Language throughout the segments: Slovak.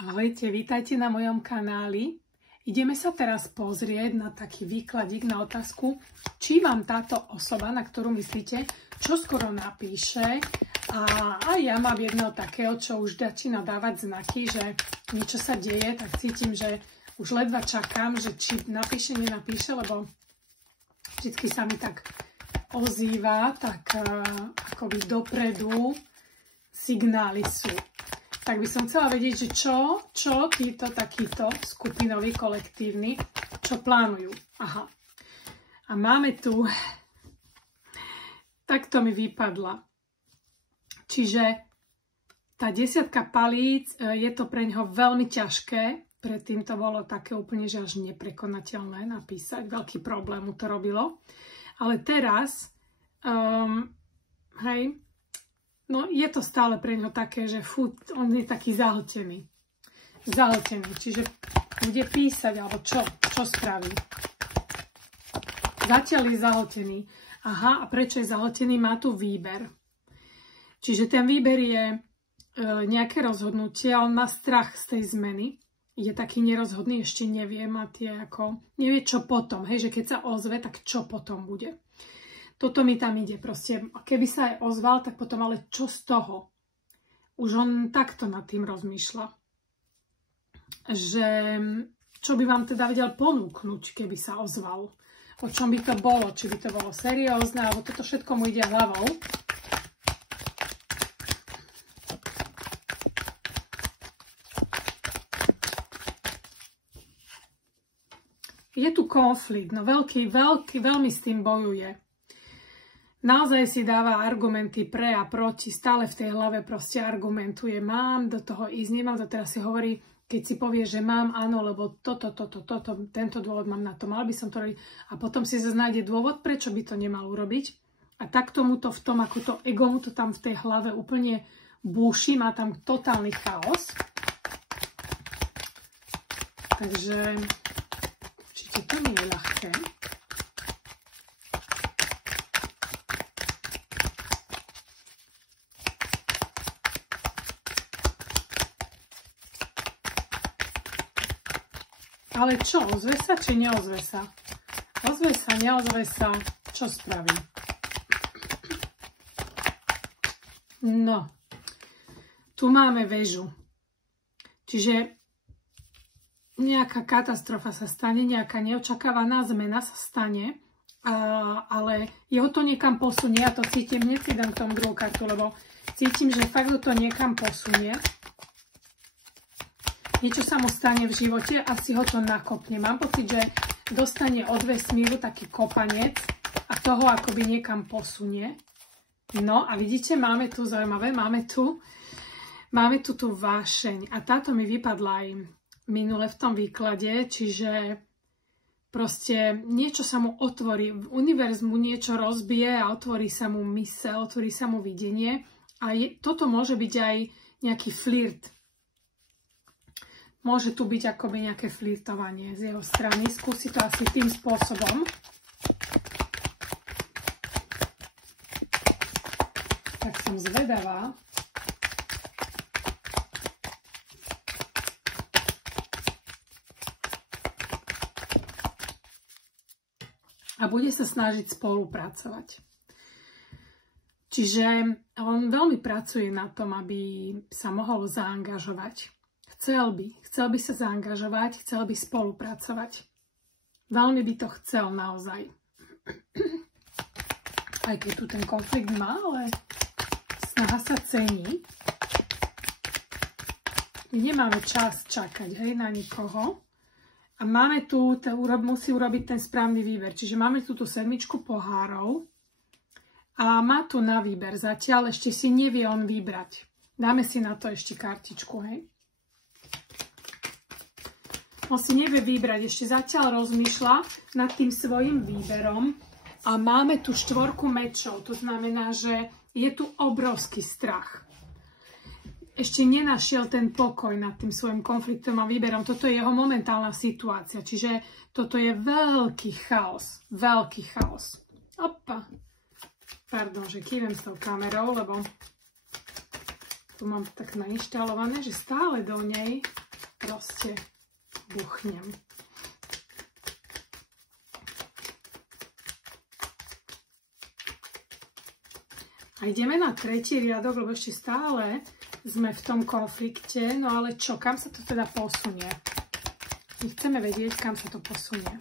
Ahojte, vítajte na mojom kanáli. Ideme sa teraz pozrieť na taký výkladík na otázku, či vám táto osoba, na ktorú myslíte, čo skoro napíše. A ja mám jedného takého, čo už začína dávať znaky, že niečo sa deje, tak cítim, že už ledva čakám, že či napíše, nenapíše, lebo vždycky sa mi tak ozýva, tak akoby dopredu signály sú. Tak by som chcela vedieť, že čo títo takíto skupinoví, kolektívni, čo plánujú. Aha. A máme tu, takto mi vypadla. Čiže tá 10 palíc, je to pre ňoho veľmi ťažké. Predtým to bolo také úplne, že až neprekonateľné napísať. Veľký problém mu to robilo. Ale teraz, hej, no je to stále pre ňo také, že on je taký zahltený. Čiže bude písať, alebo čo spraví. Zatiaľ je zahltený. Aha, a prečo je zahltený? Má tu výber. Čiže ten výber je nejaké rozhodnutie a on má strach z tej zmeny. Je taký nerozhodný, ešte nevie, nevie čo potom. Hej, že keď sa ozve, tak čo potom bude. Toto mi tam ide, proste, keby sa aj ozval, tak potom ale čo z toho? Už on takto nad tým rozmýšľa. Že čo by vám teda vedel ponúknuť, keby sa ozval? O čom by to bolo? Či by to bolo seriózne, alebo toto všetko mu ide hlavou. Je tu konflikt, no veľmi s tým bojuje. Naozaj si dáva argumenty pre a proti, stále v tej hlave proste argumentuje, mám do toho ísť, nemám to, teraz si hovorí, keď si povie, že mám, áno, lebo tento dôvod mám na to, mal by som to robiť a potom si zase nájde dôvod, prečo by to nemal urobiť a tak tomu to v tom, ako to ego mu to tam v tej hlave úplne búši, má tam totálny chaos. Takže určite to nie je ľahké. Ale čo, ozve sa, či neozve sa? Ozve sa, neozve sa, čo spraví? No, tu máme väžu. Čiže nejaká katastrofa sa stane, nejaká neočakávaná zmena sa stane, ale jeho to niekam posunie, ja to cítim, hneď si dám tomu druhú kartu, lebo cítim, že fakt to niekam posunie. Niečo sa mu stane v živote, asi ho to nakopne. Mám pocit, že dostane od vesmíru taký kopanec a toho akoby niekam posunie. No a vidíte, máme tu zaujímavé, máme tu tú vášeň. A táto mi vypadla aj minule v tom výklade, čiže proste niečo sa mu otvorí. Univerz mu niečo rozbije a otvorí sa mu myseľ, otvorí sa mu videnie. A toto môže byť aj nejaký flirt. Môže tu byť akoby nejaké flirtovanie z jeho strany. Skúsi to asi tým spôsobom. Tak som zvedavá. A bude sa snažiť spolupracovať. Čiže on veľmi pracuje na tom, aby sa mohol zaangažovať. Chcel by sa zaangažovať, chcel by spolupracovať. Veľmi by to chcel naozaj. Aj keď tu ten konflikt má, ale snaha sa cení. My nemáme čas čakať, hej, na nikoho. A máme tu, musí urobiť ten správny výber. Čiže máme tu tú sedmičku pohárov a má tu na výber. Zatiaľ ešte si nevie on vybrať. Dáme si na to ešte kartičku, hej. On si nevie vybrať, ešte zatiaľ rozmýšľa nad tým svojim výberom a máme tu štvorku mečov, to znamená, že je tu obrovský strach. Ešte nenašiel ten pokoj nad tým svojim konfliktom a výberom, toto je jeho momentálna situácia, čiže toto je veľký chaos, Opa, pardon, že kývem s tou kamerou, lebo tu mám tak nainštalované, že stále do nej proste buchnem. A ideme na tretí riadok, lebo ešte stále sme v tom konflikte, no ale čo, kam sa to teda posunie? My chceme vedieť, kam sa to posunie.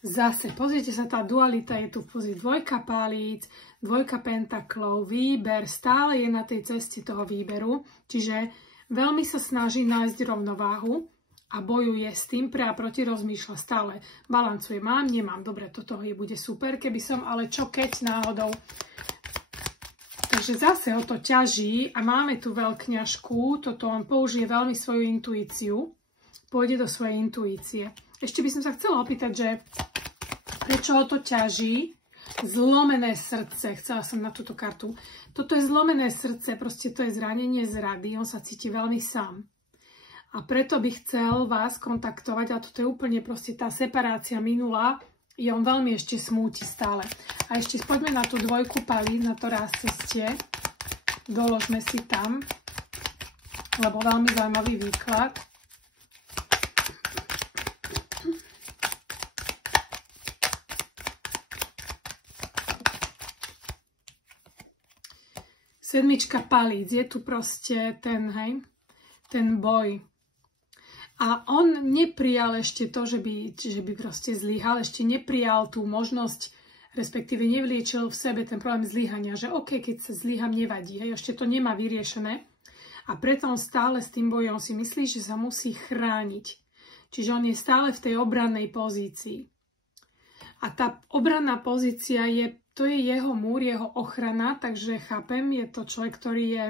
Zase, pozrite sa, tá dualita je tu v pozícii dvojka palíc, dvojka pentaklov, výber, stále je na tej ceste toho výberu, čiže veľmi sa snaží nájsť rovnováhu a bojuje s tým, pre a proti rozmýšľa stále. Balancuje, mám, nemám, dobre, toto bude super, keby som, ale čo keď náhodou. Takže zase ho to ťaží a máme tu veľkňažku, toto on použije veľmi svoju intuíciu, pôjde do svojej intuície. Ešte by som sa chcela opýtať, že prečo ho to ťaží? Zlomené srdce, chcela som na túto kartu. Toto je zlomené srdce, proste to je zranenie z rady, on sa cíti veľmi sám. A preto by chcel vás kontaktovať, a toto je úplne proste tá separácia minula, je on veľmi ešte smúti stále. A ešte poďme na tú dvojku palíc, na to raz ceste, doložme si tam, lebo veľmi zaujímavý výklad. Sedmička palíc, je tu proste ten, hej, ten boj. A on neprijal ešte to, že by proste zlyhal, ešte neprijal tú možnosť, respektíve nevliečil v sebe ten problém zlyhania, že OK, keď sa zlyham, nevadí, hej, ešte to nemá vyriešené. A preto on stále s tým bojom si myslí, že sa musí chrániť. Čiže on je stále v tej obrannej pozícii. A tá obranná pozícia to je jeho múr, jeho ochrana, takže chápem, je to človek, ktorý je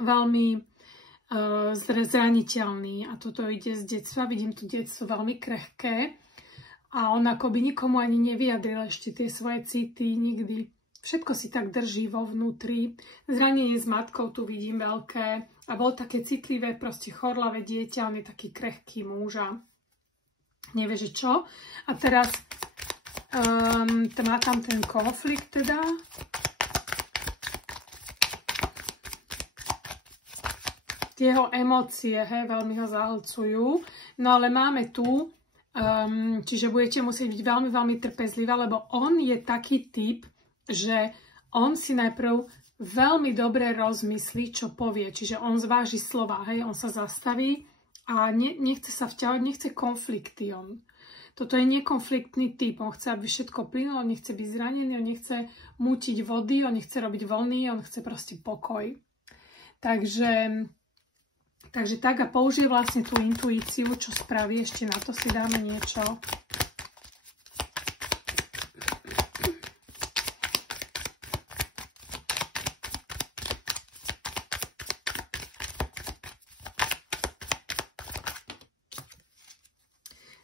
veľmi zraniteľný a toto ide z detstva, vidím tu detstvo veľmi krehké a on akoby nikomu ani nevyjadril ešte tie svoje city nikdy. Všetko si tak drží vo vnútri. Zranenie s matkou tu vidím veľké a bol také citlivé, proste chorlavé dieťa, on je taký krehký muž a nevie, že čo. A teraz má tam ten konflikt teda. Jeho emócie, veľmi ho zahlcujú. No ale máme tu, čiže budete musieť byť veľmi, veľmi trpezlivá, lebo on je taký typ, že on si najprv veľmi dobre rozmyslí, čo povie. Čiže on zváži slova, on sa zastaví a nechce sa vťahovať, nechce konflikty on. Toto je nekonfliktný typ, on chce, aby všetko plynulo, on nechce byť zranený, on nechce mútiť vody, on nechce robiť vlny, on chce proste pokoj. Takže tak a použije vlastne tú intuíciu, čo spraví, ešte na to si dáme niečo.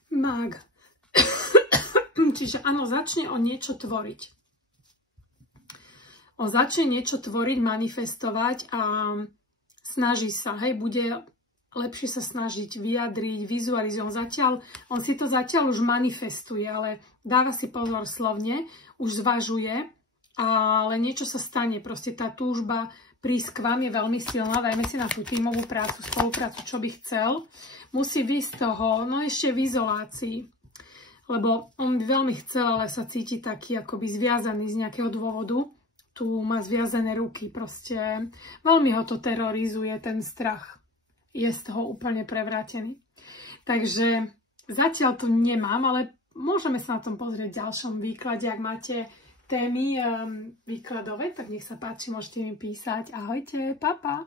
Mág. Čiže áno, začne on niečo tvoriť. On začne niečo tvoriť, manifestovať a snaží sa, bude lepšie sa snažiť vyjadriť, vizualizovať. On si to zatiaľ už manifestuje, ale dáva si pozor slovne, už zvažuje, ale niečo sa stane. Proste tá túžba prísť k vám je veľmi silná. Dajme si na tú tímovú prácu, spoluprácu, čo by chcel. Musí výjsť z toho, no ešte v izolácii. Lebo on by veľmi chcel, ale sa cíti taký akoby zviazaný z nejakého dôvodu. Tu má zviazané ruky, proste veľmi ho to terorizuje, ten strach. Je z toho úplne prevrátený. Takže zatiaľ to nemám, ale môžeme sa na tom pozrieť v ďalšom výklade. Ak máte témy výkladové, tak nech sa páči, môžete mi písať. Ahojte, pa, pa.